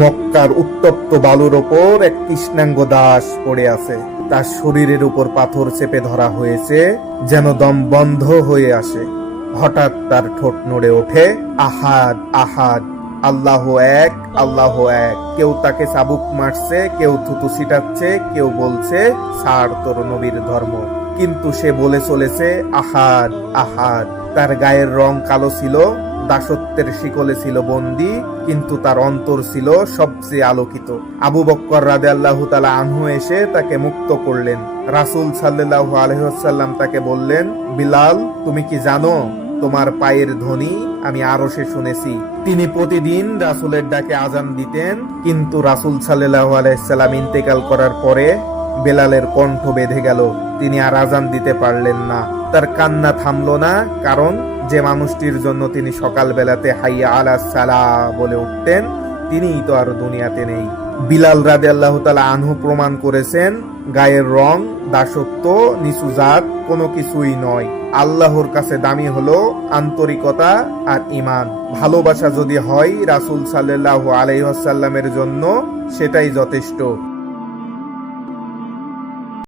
মক্কার উত্তপ্ত বালুর ওপর এক কৃষ্ণাঙ্গ দাস পড়ে আছে। তার শরীরের উপর পাথর চেপে ধরা হয়েছে, যেন দম বন্ধ হয়ে আসে। হঠাৎ তার ঠোঁট নড়ে ওঠে, আহাদ আহাদ, আল্লাহ এক, আল্লাহ এক। কেউ তাকে চাবুক মারছে, কেউ থুতু ছিটাচ্ছে, কেউ বলছে ছাড় তোর নবীর ধর্ম। কিন্তু সে বলে চলেছে আহাদ আহাদ। তার গায়ের রং কালো ছিল, দাসত্বের শিকলে ছিল বন্দী, কিন্তু তার অন্তর ছিল সবচেয়ে আলোকিত। আবু বকর রাদিয়াল্লাহু তাআলা আনহু এসে তাকে মুক্ত করলেন। রাসূল সাল্লাল্লাহু আলাইহি ওয়াসাল্লাম তাকে বললেন, বিলাল, তুমি কি জানো তোমার পায়ের ধ্বনি আমি আরশে শুনেছি। তিনি প্রতিদিন রাসূলের ডাকে আজান দিতেন, কিন্তু রাসূল সাল্লাল্লাহু আলাইহি ওয়াসাল্লাম ইন্তেকাল করার পরে বেলালের কণ্ঠ বেঁধে গেল। তিনি আর আজান দিতে পারলেন না। তার কান্না থামলো না, কারণ যে মানুষটির জন্য তিনি সকাল বেলাতে হাইয়া আলা সালাহ বলে উঠতেন, তিনিই তো আর দুনিয়াতে নেই। বিলাল রাদিয়াল্লাহু তাআলা আনহু প্রমাণ করেছেন, গায়ের রং, দাসত্ব, নিচু জাত কোনো কিছুই নয়। আল্লাহর কাছে দামি হলো আন্তরিকতা আর ঈমান। ভালোবাসা যদি হয় রাসূল সাল্লাল্লাহু আলাইহি ওয়াসাল্লামের জন্য, সেটাই যথেষ্ট।